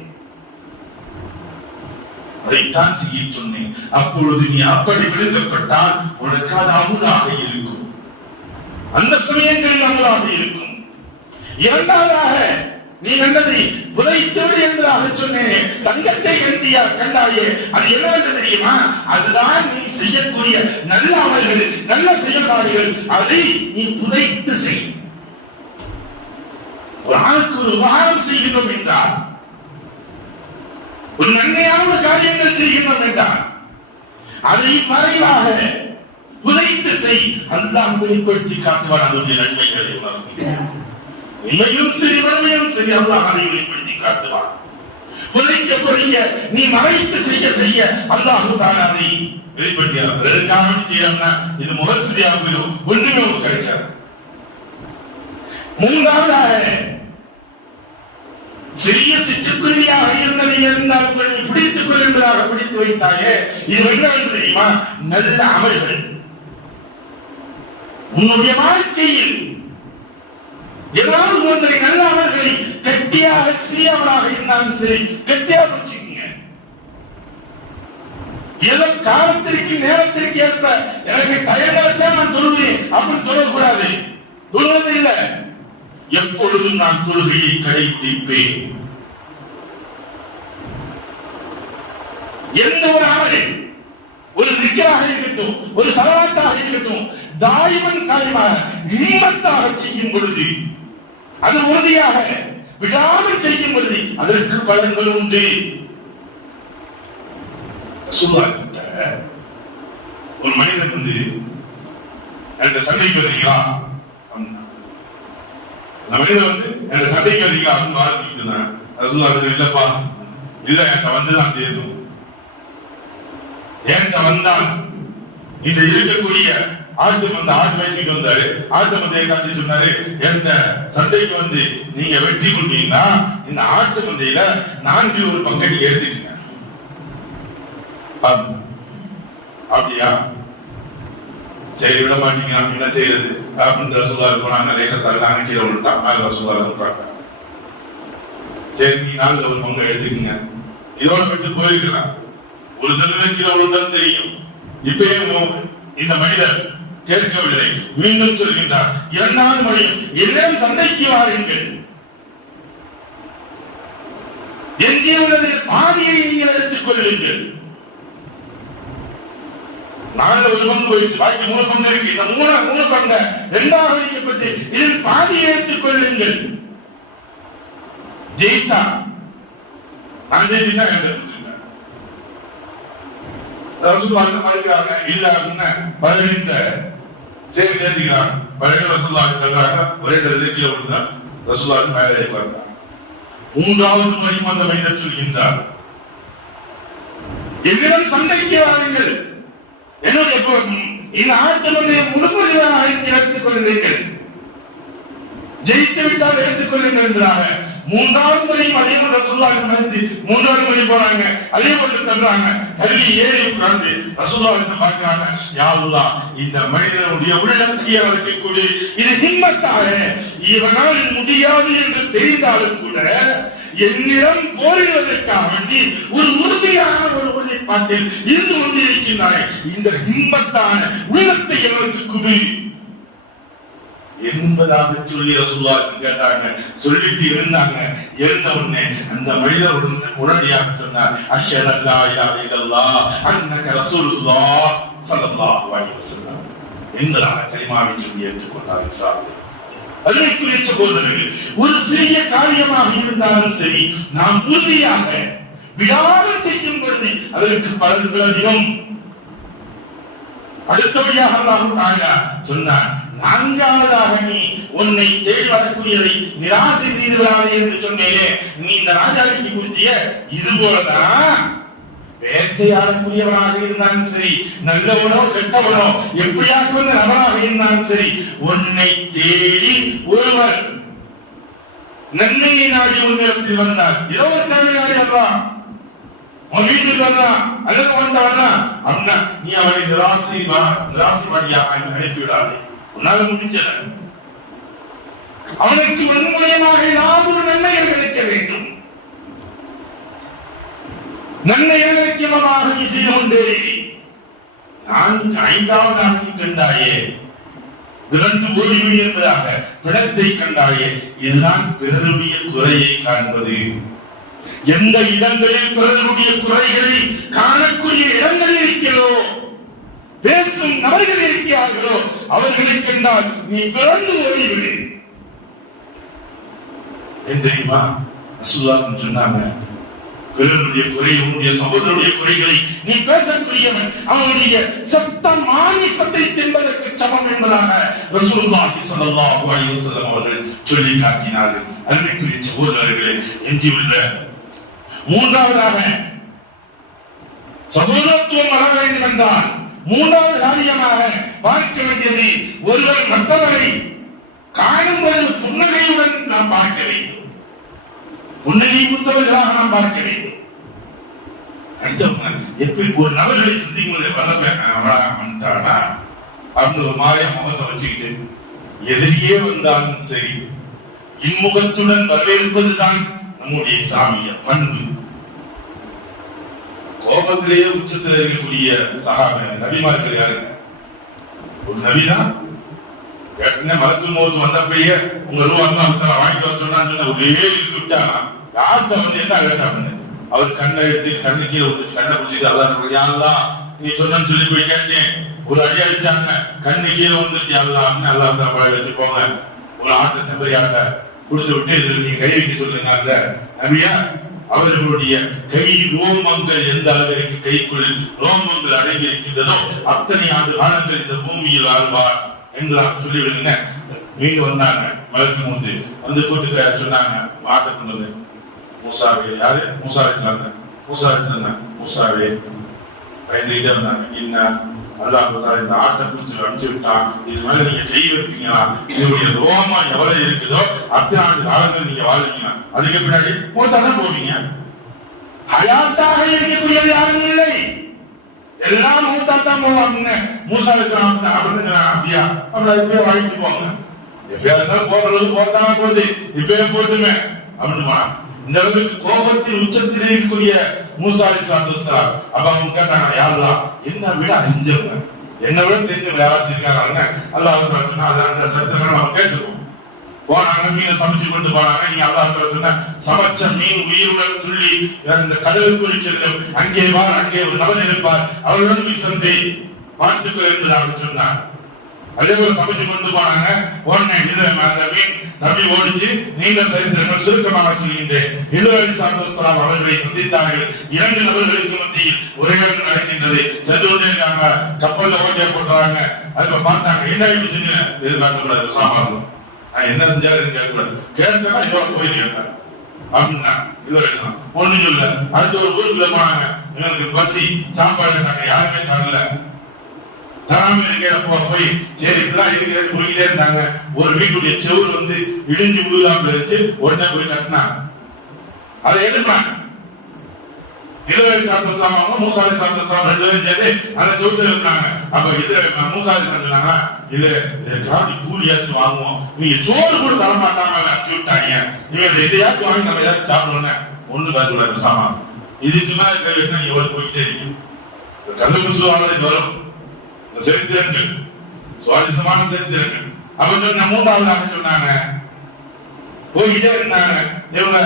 அதைத்தான் செய்ய சொன்னேன். அப்பொழுது நீ அப்படி விழுங்கப்பட்டால் உனக்கு அது அமுதாக இருக்கும். அந்த சமயங்களில் அமுதாக இருக்கும். இரண்டாவதாக நீ கண்டதை புதைத்தது என்பதாக சொன்னேன். தங்கத்தை கண்டாயே, அது என்னவென்று தெரியுமா? அதுதான் நீ செய்யக்கூடிய நல்ல அமல்கள், நல்ல செயல்பாடுகள். அதை நீ புதைத்து செய். ஒரு ஆளுக்கு ஒரு உபகாரம் செய்கின்றோம் என்றால், ஒரு நன்மையான காரியங்கள் செய்கின்றோம் என்றால், அதை மறைவாக புதைத்து செய். அல்லாஹ் வெளிப்படுத்தி காட்டுவான் அதனுடைய நன்மைகளை உணர்கிறார். உண்மையும் சரி, வறுமையும் சரி, அல்லாஹ் அதை வெளிப்படுத்தி காட்டுவான். புதைக்க நீ மறைத்து செய்ய அல்லாஹ் தான் அதை வெளிப்படுத்தினார். இது முகஸ்திரியாக ஒன்றுமே கிடைக்காது. மூன்றாவதாக சிறிய சிட்டுக்குருவியாக இருந்ததை இருந்தால் நீ பிடித்துக் கொள் என்பதாக பிடித்து வைத்தாயே. இது என்னவென்று தெரியுமா? நல்ல அமல்கள். உன்னுடைய வாழ்க்கையில் ஏதாவது ஒன்றை நல்ல அமல்களை கட்டியாக சிறியவளாக இருந்தாலும் சரி கட்டியாக வச்சுக்கோங்க. ஏதோ காலத்திற்கு நேரத்திற்கு ஏற்ப எனக்கு டயர் வச்சா நான் தொழுவேன் அப்படின்னு தொழக்கூடாது. தொழுவது இல்லை. எப்பொழுதும் நான் தொழுகையை கடைபிடிப்பேன். எந்த ஒரு அமலை, ஒரு திக்ராக இருக்கட்டும், ஒரு சலாத்தாக இருக்கட்டும், தாயிமன் காரியமாக ஹிம்மத்தாக செய்யும் பொழுது, அது உறுதியாக விடாமல் செய்யும் பொழுது அதற்கு பலன்கள் உண்டு. ஒரு மனிதன் வந்து என்ற சண்டைக்கு வருகிறா, அந்த மனிதன் வந்து என்ற சண்டைக்கு வருகிறா அப்படின்னு ஆரம்பிக்கிட்டு தான் அது சொல்லுவாங்க. இல்லப்பா, இல்ல என்கிட்ட வந்துதான் தேர்ணும். என்கிட்ட வந்தால் இந்த இருக்கக்கூடிய ஆட்டு மேய்ச்சிட்டு வந்தாரு. ஆட்டு மந்தையை காட்டி சொன்னாரு, எந்த சண்டைக்கு வந்து நீங்க வெற்றி கொண்டீங்கன்னா இந்த ஆட்டு மந்தையில 4 பங்கை நீங்க எடுத்துக்கீங்க. அப்படியா, சரி விட மாட்டீங்க, என்ன செய்யறது அப்படின்னு ரசூலுல்லாஹி போனாங்க. லைட்டா தள்ளாங்க, கீழே விட்டான். ரசூலுல்லாஹி உட்கார்ந்தாங்க. சரி, நீ 4 பங்கை எடுத்துக்கீங்க. இதோட விட்டு போயிருக்கலாம். ஒரு தடவை கீழே விழுந்தான்னு தெரியும். இப்பயும் இந்த மனிதர் கேட்கவில்லை. மீண்டும் சொல்கின்றார், 2வது மணியும் எல்லாம் சண்டைக்கு வாருங்கள். எங்கே உள்ளது பாதியை நீங்கள் எடுத்துக் கொள்ளுங்கள். 4 பங்கு போயிடுச்சு, பாக்கி 3 பங்கு இருக்கு. இந்த 3 பங்கு 2ஆக வைக்கப்பட்டு இதில் பாதியை எடுத்துக் கொள்ளுங்கள். ஜெயித்தா நான் ஜெயிச்சா இல்ல அப்படின்னா பழகிந்த சரி நேர்த்திக்கிறான். பழகின ரசூலுல்லாஹி தர்றாங்க. ஒரே தரத்திலே விழுந்தா ரசூலுல்லாஹி மேலே ஏறிப்பாங்க. 3வது மணியும் அந்த மனிதர் சொல்கின்றார், என்னிடம் சண்டைக்கு வாருங்கள். என்னுடைய இந்த ஆட்களுடைய முழுவதுமாக எடுத்துக் கொள்ளுங்கள். ஜெயித்து விட்டால் எடுத்துக் கொள்ளுங்கள் என்றாங்க. 3வது மணியும் அதே போல ரசூலுல்லாஹி வந்து 3வது மணி போறாங்க. அதே போல தள்ளுறாங்க. தள்ளி ஏறி உட்கார்ந்து ரசூலுல்லாஹி பார்க்கிறாங்க. யா அல்லாஹ், இந்த மனிதனுடைய உள்ளத்தை அவருக்கு கொடு. இது ஹிம்மத்தாக இவனால் முடியாது என்று தெரிந்தாலும் கூட என்னிடம் போரிடுவதற்காக வேண்டி ஒரு உறுதியான ஒரு உறுதிப்பாட்டில் இருந்து கொண்டிருக்கின்றாய். இந்த ஹிம்மத்தான உள்ளத்தை அவருக்கு கொடு என்பதாக சொல்லி ரசூலுல்லாஹி கேட்டாங்க. சொல்லிட்டு இருந்தாங்க. எழுந்த உடனே அந்த மனிதர் உடனடியாக சொன்னார், அஷ்ஹது அல்லா இலாஹ இல்லல்லாஹ் அன்னக ரசூலுல்லாஹ் ஸல்லல்லாஹு அலைஹி வஸல்லம் என்கிறாங்க. கலிமாவை சொல்லி ஏற்றுக்கொண்டார். சாதி அருமைக்குரிய சகோதரர்களே, ஒரு சிறிய காரியமாக இருந்தாலும் சரி நாம் உறுதியாக விடாமல் செய்யும் பொழுது அதற்கு பலன்கள் அதிகம். அடுத்தபடியாக அல்லாஹ் தஆலா சொன்னார், 4வதாக நீ உன்னை தேடி வரக்கூடியதை நிராசை செய்து விடாதே என்று சொன்னேனே. நீ இந்த ராஜாவுக்கு கொடுத்திய இது போலதான் வேட்டையாடக்கூடியவனாக இருந்தாலும் சரி, நல்லவனோ கெட்டவனோ எப்படியாக நபராக இருந்தாலும் சரி, உன்னை தேடி ஒருவர் நன்மையை நாடி உன்னிடத்தில் வந்தார். ஏதோ ஒரு தேவையாடி வரலாம், உன் வீட்டுக்கு வரலாம், அல்லது கொண்டு வரலாம் அப்படின்னா நீ அவனை நிராசைவாதியாக அனுப்பிவிடாதே. உன்னால முடிஞ்சல அவனுக்கு வன்முறையமாக ஏதாவது ஒரு நன்மைகள் கிடைக்க வேண்டும். நன்மைகள் இலக்கியமாக நீ செய்து கொண்டே. நான் 5வது நாளை கண்டாயே, விரண்டு ஓடிவிடு என்பதாக பிணத்தை கண்டாயே. இதுதான் பிறருடைய குறையை காண்பது. எந்த இடங்களில் பிறருடைய குறைகளை காணக்கூடிய இடங்களில் இருக்கிறோ, பேசும் நபர்கள் இருக்கிறார்களோ, அவர்களை கண்டால் நீ பிறந்து ஓடிவிடு. ஏன் தெரியுமா? ரசூலுல்லாஹ் சொன்னாங்க, பிறருடைய குறை, உன்னுடைய சகோதரருடைய குறைகளை நீ பேசக்கூடியவன் அவனுடைய சத்தம் மாமிசத்தை தின்பதற்கு சமம் என்பதாக ரசூலுல்லாஹி ஸல்லல்லாஹு அலைஹி வஸல்லம் அவர்கள் சொல்லி காட்டினார்கள். அன்பிற்குரிய சகோதரர்களே, எஞ்சியுள்ள 3வதாக சகோதரத்துவம் வர வேண்டும் என்றால் 3வது காரியமாக பார்க்க வேண்டியது, ஒருவர் மற்றவரை காணும்போது புன்னகையுடன் நாம் பார்க்க வேண்டும். புன்னகை புத்தவர்களாக நாம் பார்க்க வேண்டும். அடுத்தவங்க எப்படி ஒரு நபர்களை சிந்திக்கும்போது வந்துட்டானா அப்படின்னு ஒரு மாதிரியா முகத்தை வச்சுக்கிட்டு எதிரியே வந்தாலும் சரி இன்முகத்துடன் வரவேற்பதுதான் நம்முடைய சாமிய பண்பு. கோபத்திலேயே உச்சத்தில் இருக்கக்கூடிய சகாப நபிமார்கள் யாருங்க? ஒரு நபிதான் மலக்குள் மௌத் வந்தப்பயே உங்க ரூபா வாங்கிட்டு வர சொன்னா ஒரே விட்டானா யார்கிட்ட வந்து என்ன கேட்டாங்க? அவர் கண்ணை எடுத்து கண்ணுக்கே கண்ணை பிடிச்சிட்டு அல்லாஹ் நீ சொன்னு சொல்லி போய் கேட்டேன். ஒரு அடி அடிச்சாங்க, கண்ணு கீழே வந்துருச்சு. அல்லா பழக வச்சுக்கோங்க. ஒரு ஆட்டை செம்பரி ஆட்டை கொடுத்து விட்டு நீங்க கை வைக்க சொல்லுங்க. அந்த நபியா அவர்களுடைய கை ரோமங்கள் எந்த அளவிற்கு கைக்குள் ரோமங்கள் அடங்கி இருக்கின்றதோ அத்தனை ஆண்டு காலங்கள் இந்த பூமியில் வாழ்வார் என்று சொல்லிவிடுங்க. மீண்டும் வந்தாங்க மலக்கு மூந்து வந்து கூட்டுக்க சொன்னாங்க. ஆட்டை கொண்டு வந்து மூசாவே, யாரு? மூசாவே பயந்துகிட்டே இருந்தாங்க. என்ன அல்லாஹ் இந்த ஆட்டை கொடுத்து அனுப்பிச்சு விட்டான், இது மேல நீங்க கை வைப்பீங்களா? இதனுடைய ரோமா எவ்வளவு இருக்குதோ அத்தனை ஆண்டு காலங்கள் நீங்க வாழ்வீங்க. அதுக்கு பின்னாடி மூத்தாதான் போவீங்க. ஹயாத்தாக இருக்கக்கூடியது யாரும் இல்லை, எல்லாம் மூத்தாத்தான் போவாங்க. மூசாவே அப்படியா அப்படி இப்பயே வாங்கிட்டு போங்க. எப்பயா இருந்தாலும் போடுறது போட்டானா போகுது, இப்பயே போட்டுமே அப்படின்னு. இந்த அளவுக்கு கோபத்தின் உச்சத்தில் இருக்கக்கூடிய மூசா அலைஹிஸ்ஸலாத்து வஸ்ஸலாம் அப்ப அவங்க கேட்டாங்க, யா அல்லாஹ் என்னை விட அறிஞ்சவங்க, என்னை விட தெரிஞ்சவங்க யாராச்சும் இருக்காங்க? அல்லாஹ் சொன்னா அந்த சத்தங்களை நம்ம கேட்டுருவோம். போனாங்க, மீனை சமைச்சு கொண்டு போனாங்க. நீ அல்லாஹ் சொன்ன சமைச்ச மீன் உயிருடன் துள்ளி இந்த கடலுக்குள் செல்லும், அங்கே அங்கே ஒரு நபர் இருப்பார், அவருடன் நீ சென்று பார்த்துக்கோ என்பதாக சொன்னார். அதே போல சமைச்சு கொண்டு போனாங்க. உடனே அந்த மீன் தம்பி ஓடிச்சு. நீண்ட சரித்திரங்கள் சுருக்கமாக சொல்கின்றேன். இஸ்ராயீல் அவர்களை சந்தித்தார்கள். 2 நபர்களுக்கு மத்தியில் ஒரே நடக்கின்றது. சென்று கொண்டே இருக்காங்க. கப்பல்ல ஓட்டியா போட்டுறாங்க. அதுல பார்த்தாங்க, என்ன ஆயிடுச்சுன்னு எது பேசக்கூடாது, சாமான் நான் என்ன செஞ்சாலும் கேட்கக்கூடாது. கேட்கனா இதோட போய் கேட்பாரு அப்படின்னா இதுவரை ஒண்ணு சொல்ல. அடுத்த ஒரு ஊருக்குள்ள போனாங்க. எங்களுக்கு பசி சாப்பாடு கேட்டாங்க, யாருமே தரல. தராம இருக்கிற போய் சரி இப்படிலாம் இருக்கிறது போய்கிட்டே இருந்தாங்க. ஒரு வீட்டுடைய செவுறு வந்து இடிஞ்சு விழுகாம இருந்துச்சு. உடனே போய் கட்டினாங்க. அதை எதிர்ப்பாங்க. மூசா அலைஹிஸ்ஸலாம் 2 பேரும் சேர்ந்து அந்த செவுத்துல இருந்தாங்க. அப்ப இது மூசா அலைஹிஸ்ஸலாம் இது காதி கூலியாச்சும் வாங்குவோம், நீங்க சோறு கூட தர மாட்டாங்க அனுப்பிச்சு விட்டாங்க. இவங்க எதையாச்சும் வாங்கி நம்ம ஏதாச்சும் சாப்பிடணும். ஒண்ணு பேசக்கூடாது சாமா. இதுக்கு மேல கேள்வினா எவ்வளவு போயிட்டே இருக்கு. கசப்பு சுவாமி வரும் சரித்திரங்கள், சுவாரஸ்யமான சரித்திரங்கள். அப்ப 3வது சொன்னாங்க, போய்கிட்டே இருந்தாங்க. இவங்க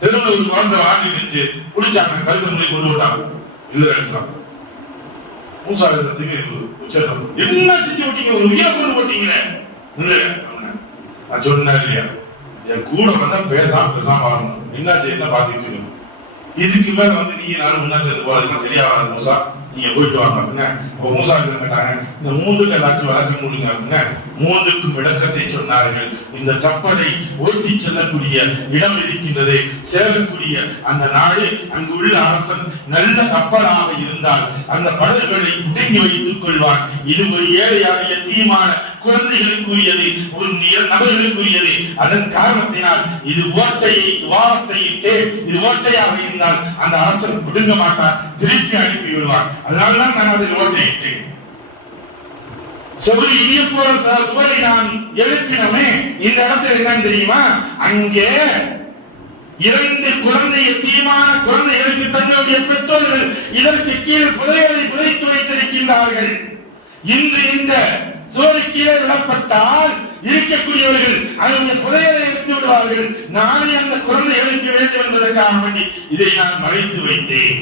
தெருவில் ஒரு குழந்தை வாங்கிட்டு குடிச்சாங்க, கழுத்து முடி கொண்டு விட்டாங்க. இதுல மூசா அலைஹிஸ்ஸலாத்துக்கு உச்சரிப்பு, என்ன செஞ்சு விட்டீங்க? ஒரு உயிரை கொண்டு போட்டீங்களே. நான் சொன்னேன் இல்லையா, என் கூட வந்தா பேசாம வரணும். என்னாச்சு, என்ன பாத்துட்டு இருக்கணும். இதுக்கு மேல வந்து நீங்க நானும் முன்னா சேர்ந்து போறதுக்கு சரியா வராது மூசா, நீங்க போயிட்டு வாங்க அப்படின்னா. மூசா கேட்டாங்க, இந்த 3க்கு ஏதாச்சும் வழக்கம் கொடுங்க அப்படின்னா 3க்கும் விளக்கத்தை சொன்னார்கள். இந்த கப்பலை ஓட்டி செல்லக்கூடிய இடம் இருக்கின்றது, சேரக்கூடிய அந்த நாடு, அங்கு உள்ள அரசன் நல்ல கப்பலாக இருந்தால் அந்த படகுகளை புடுங்கி வைத்துக் கொள்வான். இது ஒரு ஏழையான எத்தீமான குழந்தைகளுக்குரியது, ஒரு நபர்களுக்குரியது. அதன் காரணத்தினால் இது ஓட்டையை வார்த்தையிட்டே இது ஓட்டையாக இருந்தால் அந்த அரசர் பிடுங்க மாட்டார், திருப்பி அனுப்பி விடுவார். அதனால்தான் நான் அதில் ஓட்டையிட்டேன். சுவரை நான் எழுப்பினோமே, இந்த இடத்துல என்னன்னு தெரியுமா? அங்கே 2 குழந்தை எத்தீமான குழந்தைகளுக்கு தங்களுடைய பெற்றோர்கள் இதற்கு கீழ் புதையலை புதைத்து வைத்திருக்கின்றார்கள். இன்று இந்த சோறு கீழே விடப்பட்டால் இருக்கக்கூடியவர்கள் அதனுடைய புதையலை எடுத்து விடுவார்கள். நாளை அந்த குழந்தைகளுக்கு வேண்டும் என்பதற்காக வேண்டி இதை நான் மறைத்து வைத்தேன்.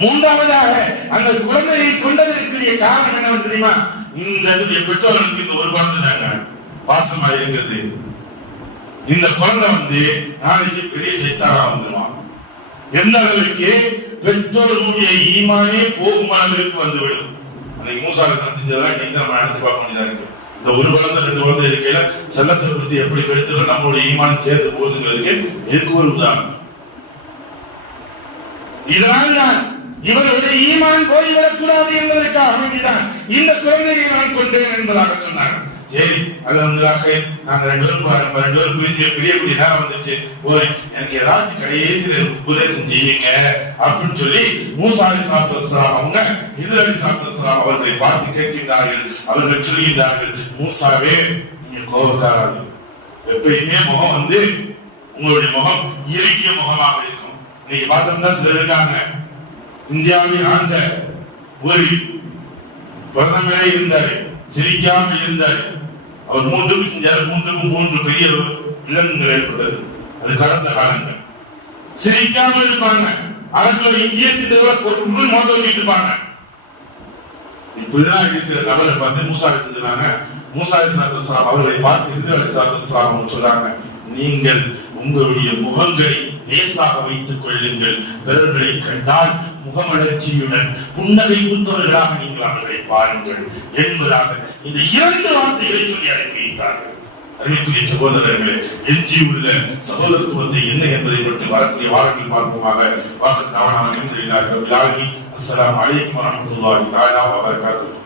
மூன்றாவதாக அந்த குழந்தையை கொண்டதற்குரிய காரணம் என்ன தெரியுமா? இந்த பெற்றோர்களுக்கு இந்த ஒரு குழந்தை தாங்க பாசமா இருக்கிறது. இந்த குழந்தை நாளைக்கு பெரிய சைத்தானா வந்துடுவான். எந்த அளவுக்கு பெற்றோர்களுடைய ஈமானே போகும் அளவிற்கு வந்துவிடும். அன்னைக்கு மூசாவை செஞ்சதெல்லாம் இன்னைக்கு நம்ம நினைச்சு பார்க்க வேண்டியதா இருக்கு. இந்த ஒரு குழந்தை 2 குழந்தை இருக்கையில செல்லத்தை பற்றி எப்படி கெடுத்தாலும் நம்மளுடைய ஈமானம் சேர்ந்து போகுதுங்கிறதுக்கு எதுக்கு ஒரு உதாரணம். இதனால் நான் இவருடைய ஈமான் போய்விடக் கூடாது என்பதற்காக வேண்டிதான் இந்த குழந்தையை நான் கொண்டேன் என்பதாக சொன்னார். சரி, அது நாங்க 2 பேரும் பிரியக்கூடிய நேரம் வந்துச்சு. எனக்கு ஏதாச்சும் கடைசியில் உபதேசம் செய்யுங்க அப்படின்னு சொல்லி மூசா அலைஹிஸ்ஸலாத்து வஸ்ஸலாம் அவங்க ஹிதர் அலைஹிஸ்ஸலாத்து வஸ்ஸலாம் அவர்களை பார்த்து கேட்கின்றார்கள். அவர்கள் சொல்கின்றார்கள், மூசாவே நீங்க கோபக்காரர்கள், எப்பயுமே முகம் உங்களுடைய முகம் இறுகிய முகமாக இருக்கும். நீங்க பார்த்தோம்னா சிலர் இருக்காங்க, இந்தியாவை ஆண்ட ஒரு பிரதமரே இருந்தாரு, சிரிக்காம இருந்தாரு. அவர் 3 பெரிய விலங்குகள் ஏற்பட்டது. அது கடந்த காலங்கள். சிரிக்காம இருப்பாங்க, அவர்கள் இந்தியத்தின் நோக்கி இருப்பாங்க. இப்படிதான் இருக்கிற நபரை பார்த்து மூசா செஞ்சாங்க. மூசா அலைஹிஸ்ஸலாத்து வஸ்ஸலாம் அவர்களை பார்த்து ஹிதர் அலைஹிஸ்ஸலாத்து வஸ்ஸலாம் சொல்றாங்க, நீங்கள் உங்களுடைய முகங்களை லேசாக வைத்துக் கொள்ளுங்கள். பிறர்களை கண்டால் முகமலர்ச்சியுடன் புன்னகை புத்தவர்களாக நீங்கள் அவர்களை பாருங்கள் என்பதாக இந்த 2 வார்த்தைகளை சொல்லி அனுப்பி வைத்தார்கள். அருமைக்குரிய சகோதரர்களே, எஞ்சியுள்ள சகோதரத்துவத்தை என்ன என்பதை பற்றி வரக்கூடிய வாரங்கள் பார்ப்போமாக. அஸ்ஸலாமு அலைக்கும் வரஹ்மத்துல்லாஹி வபரகாத்துஹு.